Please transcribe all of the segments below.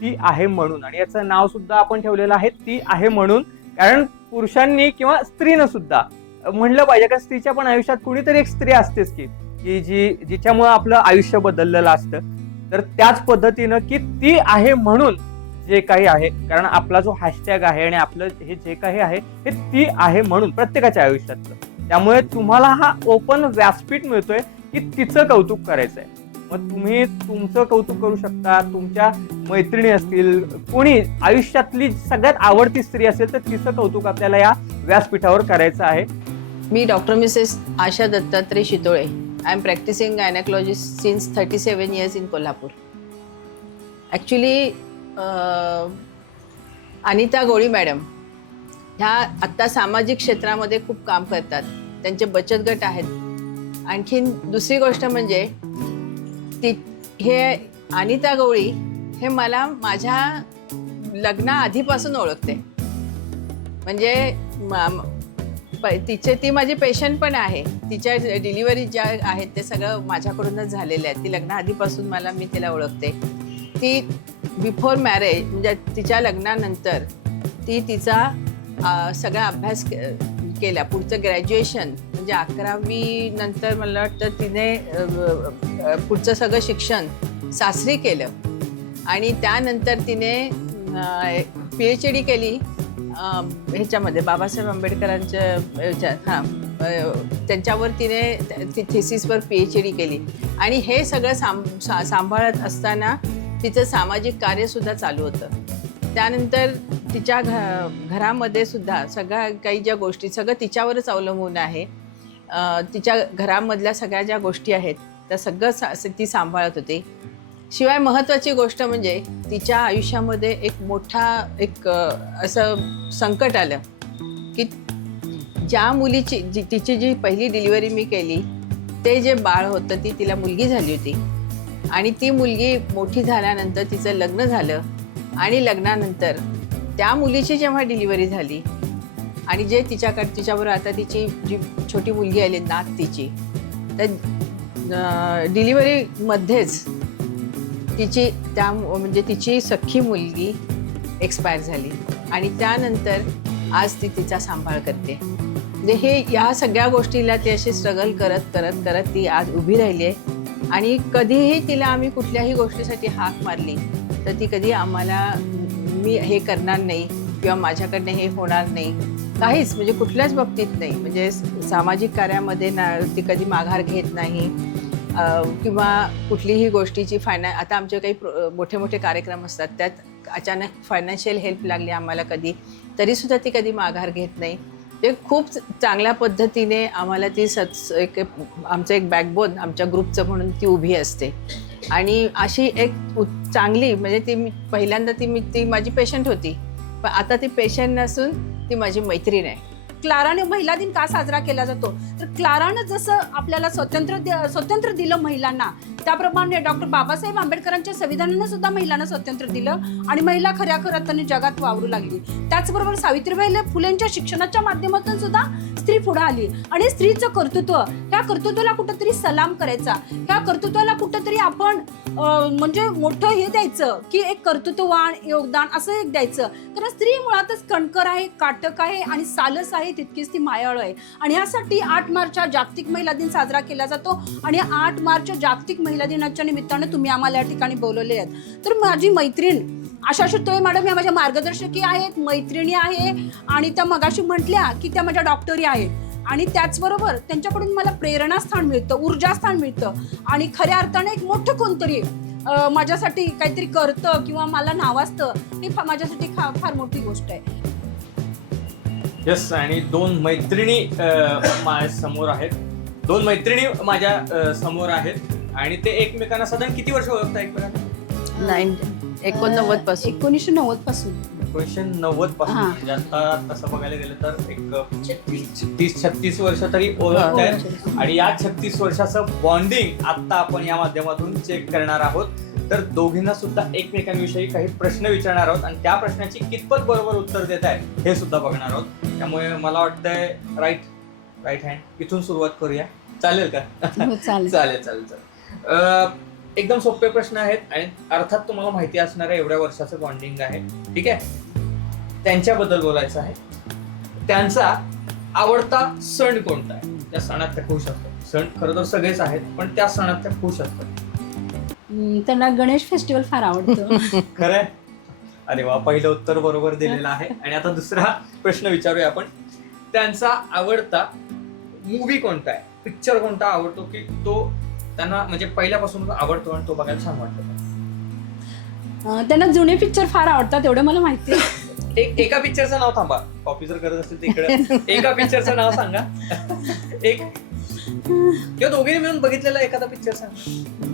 ती आहे म्हणून, आणि याचं नाव सुद्धा आपण ठेवलेलं आहे ती आहे म्हणून. कारण पुरुषांनी किंवा स्त्रीनं सुद्धा म्हणलं पाहिजे, कारण स्त्रीच्या पण आयुष्यात कुणीतरी एक स्त्री असतेच की जिच्यामुळे आपलं आयुष्य बदललेलं असतं. तर त्याच पद्धतीनं की ती आहे म्हणून जे काही आहे, कारण आपला जो हॅशटॅग आहे आणि आपलं हे जे काही आहे हे ती आहे म्हणून प्रत्येकाच्या आयुष्यातलं. त्यामुळे तुम्हाला हा ओपन व्यासपीठ मिळतोय की तिचं कौतुक करायचंय. मग तुम्ही तुमचं कौतुक करू शकता, तुमच्या मैत्रिणी असतील, कोणी आयुष्यातली सगळ्यात आवडती स्त्री असेल तर तिचं कौतुक आपल्याला या व्यासपीठावर करायचं आहे. मी doctor Mrs Asha Dattatray Shitole. I am practising gynaecologist since 37 years in Kolhapur. Actually Anita Goli madam ह्या आत्ता सामाजिक क्षेत्रामध्ये खूप काम करतात. त्यांचे बचत गट आहेत. आणखीन दुसरी गोष्ट म्हणजे हे अनिता गवळी हे मला माझ्या लग्नाआधीपासून ओळखते. म्हणजे ती माझी पेशंट पण आहे. तिच्या डिलिव्हरी ज्या आहेत ते सगळं माझ्याकडूनच झालेलं आहे. ती लग्नाआधीपासून मी तिला ओळखते. ती बिफोर मॅरेज म्हणजे तिच्या लग्नानंतर तिचा सगळा अभ्यास केला. पुढचं ग्रॅज्युएशन म्हणजे 11वी नंतर मला वाटतं तिने पुढचं सगळं शिक्षण सासरी केलं. आणि त्यानंतर तिने PhD केली ह्याच्यामध्ये बाबासाहेब आंबेडकरांच्या त्यांच्यावर तिने थिसिसवर PhD केली. आणि हे सगळं सांभाळत असताना तिचं सामाजिक कार्यसुद्धा चालू होतं. त्यानंतर तिच्या घरामध्ये सुद्धा सगळ्या काही ज्या गोष्टी सगळं तिच्यावरच अवलंबून आहे. तिच्या घरामधल्या सगळ्या ज्या गोष्टी आहेत त्या सगळं ती सांभाळत होती. शिवाय महत्त्वाची गोष्ट म्हणजे तिच्या आयुष्यामध्ये एक मोठा असं संकट आलं की ज्या मुलीची तिची जी पहिली डिलिव्हरी मी केली ते जे बाळ होतं तिला मुलगी झाली होती. आणि ती मुलगी मोठी झाल्यानंतर तिचं लग्न झालं. आणि लग्नानंतर त्या मुलीची जेव्हा डिलिव्हरी झाली आणि जे तिच्याबरोबर आता तिची जी छोटी मुलगी आली नात तिची, तर डिलिव्हरीमध्येच तिची सख्खी मुलगी एक्सपायर झाली. आणि त्यानंतर आज ती तिचा सांभाळ करते. म्हणजे या सगळ्या गोष्टीला ती अशी स्ट्रगल करत ती आज उभी राहिली आहे. आणि कधीही तिला आम्ही कुठल्याही गोष्टीसाठी हाक मारली तर ती कधी आम्हाला मी हे करणार नाही किंवा माझ्याकडनं हे होणार नाही काहीच म्हणजे कुठल्याच बाबतीत नाही. म्हणजे सामाजिक कार्यामध्ये ती कधी माघार घेत नाही किंवा कुठलीही गोष्टीची आता आमचे काही मोठे कार्यक्रम असतात त्यात अचानक फायनान्शियल हेल्प लागली आम्हाला कधी तरीसुद्धा ती कधी माघार घेत नाही. ते खूप चांगल्या पद्धतीने आम्हाला ती आमचं एक बॅकबोन आमच्या ग्रुपचं म्हणून ती उभी असते. आणि अशी एक चांगली म्हणजे पहिल्यांदा ती माझी पेशंट होती, पण आता ती पेशंट नसून ती माझी मैत्रीण आहे. क्लाराने महिला दिन का साजरा केला जातो तर क्लारानं जसं आपल्याला स्वातंत्र्य दिलं महिलांना, त्याप्रमाणे डॉक्टर बाबासाहेब आंबेडकरांच्या संविधानानं सुद्धा महिलांना स्वातंत्र्य दिलं आणि महिला खऱ्या अर्थाने जगात वावरू लागली. त्याचबरोबर सावित्रीबाई फुलेंच्या शिक्षणाच्या माध्यमातून सुद्धा स्त्री पुढे आली. आणि स्त्रीचं कर्तृत्व, ह्या कर्तृत्वाला कुठंतरी सलाम करायचा, ह्या कर्तृत्वाला कुठंतरी आपण म्हणजे मोठं हे द्यायचं की एक कर्तृत्ववान योगदान असं एक द्यायचं. कारण स्त्री मुळातच कणकर आहे, काटक आहे आणि सालस आहे, तितकीच ती मायाळू आहे. आणि यासाठी 8 मार्च हा जागतिक महिला दिन साजरा केला जातो. आणि 8 मार्च जागतिक महिला दिनाच्या निमित्ताने तुम्ही आम्हाला या ठिकाणी बोलवले आहेत. तर माझी मैत्रीण आशा शितोळे मॅडम या माझ्या मार्गदर्शकी आहेत, मैत्रिणी आहे. आणि त्या मगाशी म्हटल्या की त्या माझ्या डॉक्टरी आहेत. आणि त्याचबरोबर त्यांच्याकडून मला प्रेरणास्थान मिळतं, ऊर्जास्थान मिळतं. आणि खऱ्या अर्थाने एक मोठं कोणतरी माझ्यासाठी काहीतरी करतं किंवा मला नावाजतं, ही माझ्यासाठी फार मोठी गोष्ट आहे. यस. आणि 2 मैत्रिणी माझ्या समोर आहेत. 2 मैत्रिणी माझ्या समोर आहेत आणि ते एकमेकांना साधारण किती वर्ष ओळखता एकमेकांना? 1990 पासून. 1990 पासून. 1990 पासून. म्हणजे आता तसं बघायला गेलं तर एक 30-36 वर्ष तरी ओळखत आहेत. आणि या 36 वर्षाचं बॉन्डिंग आता आपण या माध्यमातून चेक करणार आहोत. तर दोघींना सुद्धा एकमेकांविषयी काही प्रश्न विचारणार आहोत आणि त्या प्रश्नाची कितपत बरोबर उत्तर देत आहे हे सुद्धा बघणार आहोत. त्यामुळे मला वाटतंय राईट हँड इथून सुरुवात करूया. चालेल का? चालेल. चालेल. एकदम सोपे प्रश्न आहेत आणि अर्थात तुम्हाला माहिती असणाऱ्या एवढ्या वर्षाचं बॉन्डिंग आहे. ठीक आहे, त्यांच्याबद्दल बोलायचं आहे. त्यांचा आवडता सण कोणता आहे? त्या सणात त्या खुश असतात. सण खरं तर सगळेच आहेत, पण त्या सणात त्या खुश असतात. त्यांना गणेश फेस्टिवल फार आवडतं. खरंय? अरे वा, पहिलं उत्तर बरोबर दिलेलं आहे. आणि आता दुसरा प्रश्न विचारूया आपण. त्यांचा आवडता मूवी कोणता आहे? पिक्चर कोणता आवडतो की तो त्यांना म्हणजे पहिल्यापासून आवडतो आणि तो बघायला छान वाटतो? त्यांना जुने पिक्चर फार आवडतात, एवढं मला माहिती आहे. एका पिक्चरचं नाव थांबा, कॉपी जर करत असेल तिकडे एका पिक्चरचं नाव सांगा. एक किंवा दोघींनी मिळून बघितलेला एखादा पिक्चर सांगा.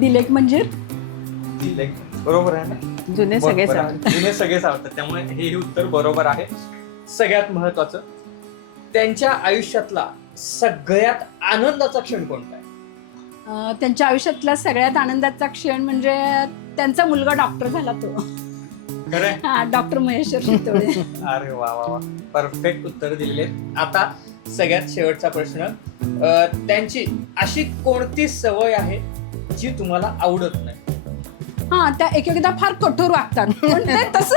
दिलेक मंजीर. बरोबर आहे ना? जुने सगळेच बरोबर आहे. आवडतात. जुने सगळेच आवडतात, त्यामुळे हे उत्तर बरोबर आहे. सगळ्यात महत्वाचं, त्यांच्या आयुष्यातला सगळ्यात आनंदाचा क्षण कोणता आहे? त्यांच्या आयुष्यातला सगळ्यात आनंदाचा क्षण म्हणजे त्यांचा मुलगा डॉक्टर झाला तो. खरंय? हा, डॉक्टर महेश्वर शितोळे. अरे वा वा वा, परफेक्ट उत्तर दिलेले. आता सगळ्यात शेवटचा प्रश्न, त्यांची अशी कोणती सवय आहे जी तुम्हाला आवडत नाही? हा, त्या एक एकदा फार कठोर वागतात, पण ते तसं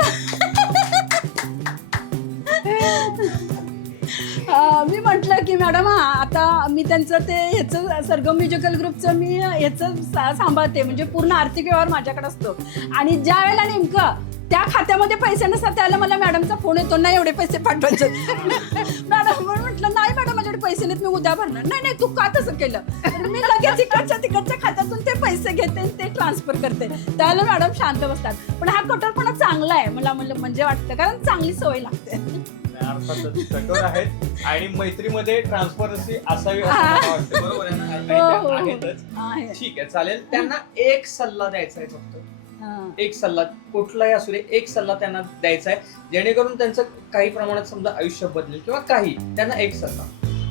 मी म्हटलं की मॅडम आता मी त्यांचं ते ह्याचं सरगम म्युझिकल ग्रुपचं मी ह्याचं सांभाळते, म्हणजे पूर्ण आर्थिक व्यवहार माझ्याकडे असतो. आणि ज्या वेळेला नेमकं त्या खात्यामध्ये पैसे नसतात त्यावेळेला मला मॅडमचा फोन येतो, नाही एवढे पैसे पाठवायचे. मॅडम म्हटलं नाही मॅडम माझ्याकडे पैसे नाहीत, मी उद्या भरणार. नाही नाही, तू का तसं केलं? तर मी लगेच तिकडच्या खात्यातून ते पैसे घेते ते ट्रान्सफर करते. त्यावेळेला मॅडम शांत बसतात. पण हा कठोरपणा चांगला आहे मला म्हणजे वाटतं, कारण चांगली सवय लागते. अर्थातच कठोर आहेत आणि मैत्रीमध्ये ट्रान्सपरन्सी असावी असं मला वाटतं. बरोबर आहे ना? आणि त्या आहेतच. आहे. ठीक आहे, चालेल. त्यांना एक सल्ला द्यायचा आहे फक्त. एक सल्ला कुठलाही असू दे, एक सल्ला त्यांना द्यायचा आहे जेणेकरून त्यांचं काही प्रमाणात समजा आयुष्य बदलेल किंवा काही. त्यांना एक सल्ला.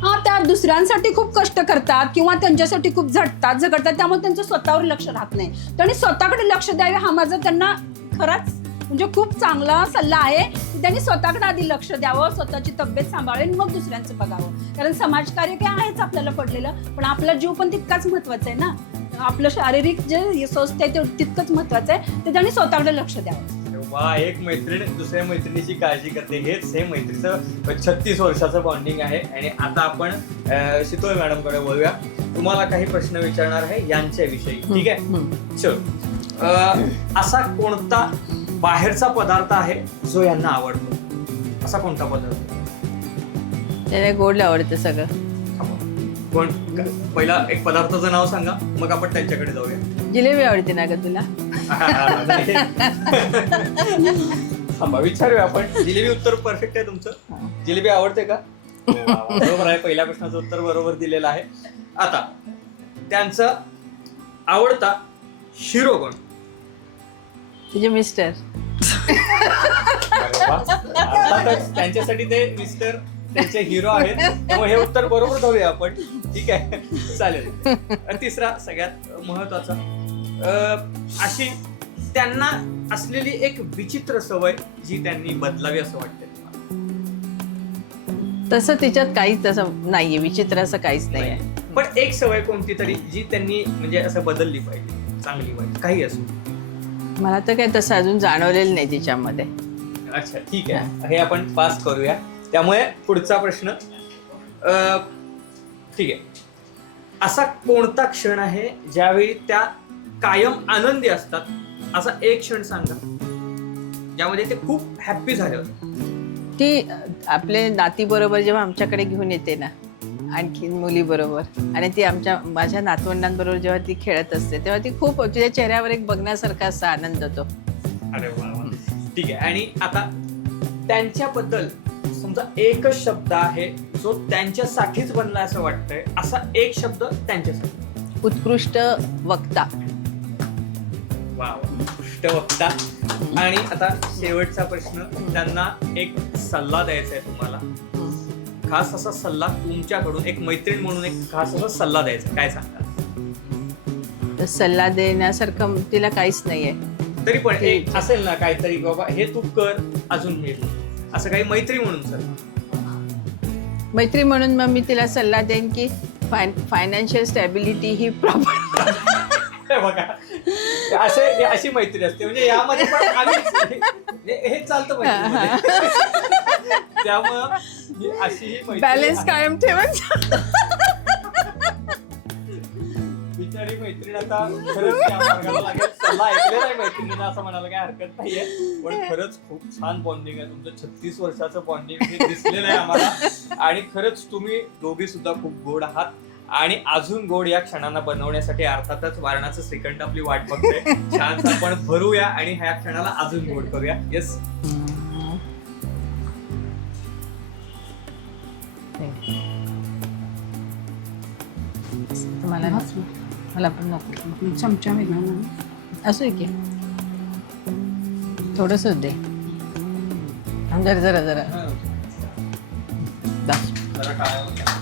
हा, त्या दुसऱ्यांसाठी खूप कष्ट करतात किंवा त्यांच्यासाठी खूप झगडतात, त्यामुळे त्यांचं स्वतःवर लक्ष राहत नाही. त्यांनी स्वतःकडे लक्ष द्यावे, हा माझा त्यांना खराच म्हणजे खूप चांगला सल्ला आहे की त्यांनी स्वतःकडे आधी लक्ष द्यावं, स्वतःची तब्येत सांभाळून मग दुसऱ्यांचं बघावं. कारण समाजकार्य काय आहेच आपल्याला पडलेलं, पण आपला जीव पण तितकाच महत्वाचा आहे ना. आपलं शारीरिक जे स्वस्थ आहे ते तितकंच महत्वाचं आहे, ते त्यांनी स्वतःकडे लक्ष द्यावं. वा, एक मैत्रीण दुसऱ्या मैत्रिणीची काळजी करते, हेच हे मैत्रीचं 36 वर्षाचं बॉन्डिंग आहे. आणि आता आपण शितोळे मॅडम कडे बोलूया. तुम्हाला काही प्रश्न विचारणार आहे यांच्याविषयी. ठीक आहे, चल. असा कोणता बाहेरचा पदार्थ आहे जो यांना आवडतो? असा कोणता पदार्थ? त्याला गोड आवडतं सगळं. पण पहिला एक पदार्थाचं नाव सांगा, मग आपण त्यांच्याकडे जाऊया. जिलेबी आवडते ना ग तुला? थांबा, विचारूया आपण. जिलेबी उत्तर परफेक्ट आहे तुमचं. जिलेबी आवडते का? बरोबर आहे, पहिल्या प्रश्नाचं उत्तर बरोबर दिलेलं आहे. आता त्यांचा आवडता हिरो कोण? तुझे मिस्टर. अर्थातच त्यांच्यासाठी ते मिस्टर त्यांचे हिरो आहेत, त्यामुळे हे उत्तर बरोबर धरूया आपण. ठीक आहे, चालेल. तिसरा सगळ्यात महत्वाचा, अशी त्यांना असलेली एक विचित्र सवय जी त्यांनी बदलावी असं वाटतं. तसं तिच्यात काहीच तसं नाहीये, विचित्र असं काहीच नाहीये. पण एक सवय कोणती तरी जी त्यांनी म्हणजे असं बदलली पाहिजे, चांगली पाहिजे, काही असो. मला तर काही तसं अजून जाणवलेलं नाही तिच्यामध्ये. अच्छा, ठीक आहे, हे आपण पास करूया. त्यामुळे पुढचा प्रश्न, ठीक आहे. असा कोणता क्षण आहे ज्यावेळी त्या कायम आनंदी असतात? असा एक क्षण सांगा ज्यामध्ये ते खूप हॅप्पी झाले होते. ती आपले नाती बरोबर जेव्हा आमच्याकडे घेऊन येते ना, आणखी मुली बरोबर, आणि ती माझ्या नातवंडांबरोबर जेव्हा ती खेळत असते तेव्हा ती खूप, तिच्या चेहऱ्यावर एक बघण्यासारखा असा आनंद होतो. अरे वा, ठीक आहे. आणि आता त्यांच्याबद्दल समजा एकच शब्द आहे जो त्यांच्यासाठीच बनला असं वाटतंय, असा एक शब्द त्यांच्यासाठी. उत्कृष्ट वक्ता. वा, उत्कृष्ट वक्ता. आणि आता शेवटचा प्रश्न, त्यांना एक सल्ला द्यायचा आहे तुम्हाला, खास असा सल्ला तुमच्याकडून, एक मैत्रीण म्हणून एक खास असा सल्ला द्यायचा, काय सांगा? सल्ला देण्यासारखं तिला काहीच नाहीये. तरी पण एक असेल ना काहीतरी, बाबा हे तू कर, अजून मिळते, असं काही मैत्री म्हणून सर? मैत्री म्हणून मग मी तिला सल्ला देईन की फायनान्शियल स्टॅबिलिटी ही प्रॉपर बघा अशी मैत्री असते, म्हणजे यामध्ये पण हे चालतं मैत्रीमध्ये. त्यामुळं अशी ही मैत्री बॅलन्स आहे. कायम ठेवत. बिचारी मैत्रीण आता खरंच त्या मार्गाला लागेल. सल्ला ऐकलेला आहे मैत्रिणीनं असं म्हणायला काही हरकत नाहीये, पण खरंच खूप छान बॉन्डिंग आहे तुमचं. 36 वर्षाचं बॉन्डिंग हे दिसलेलं आहे आम्हाला, आणि खरंच तुम्ही दोघे सुद्धा खूप गोड आहात, आणि अजून गोड या क्षणांना बनवण्यासाठी अर्थातच वारणाचं श्रीखंड आपली वाट बघतोय. छान आपण भरूया आणि ह्या क्षणाला अजून गोड करूया. येस, मला पण नको, चमचा वेगळा असू की थोडस दे, जरा जरा जरा जरा काय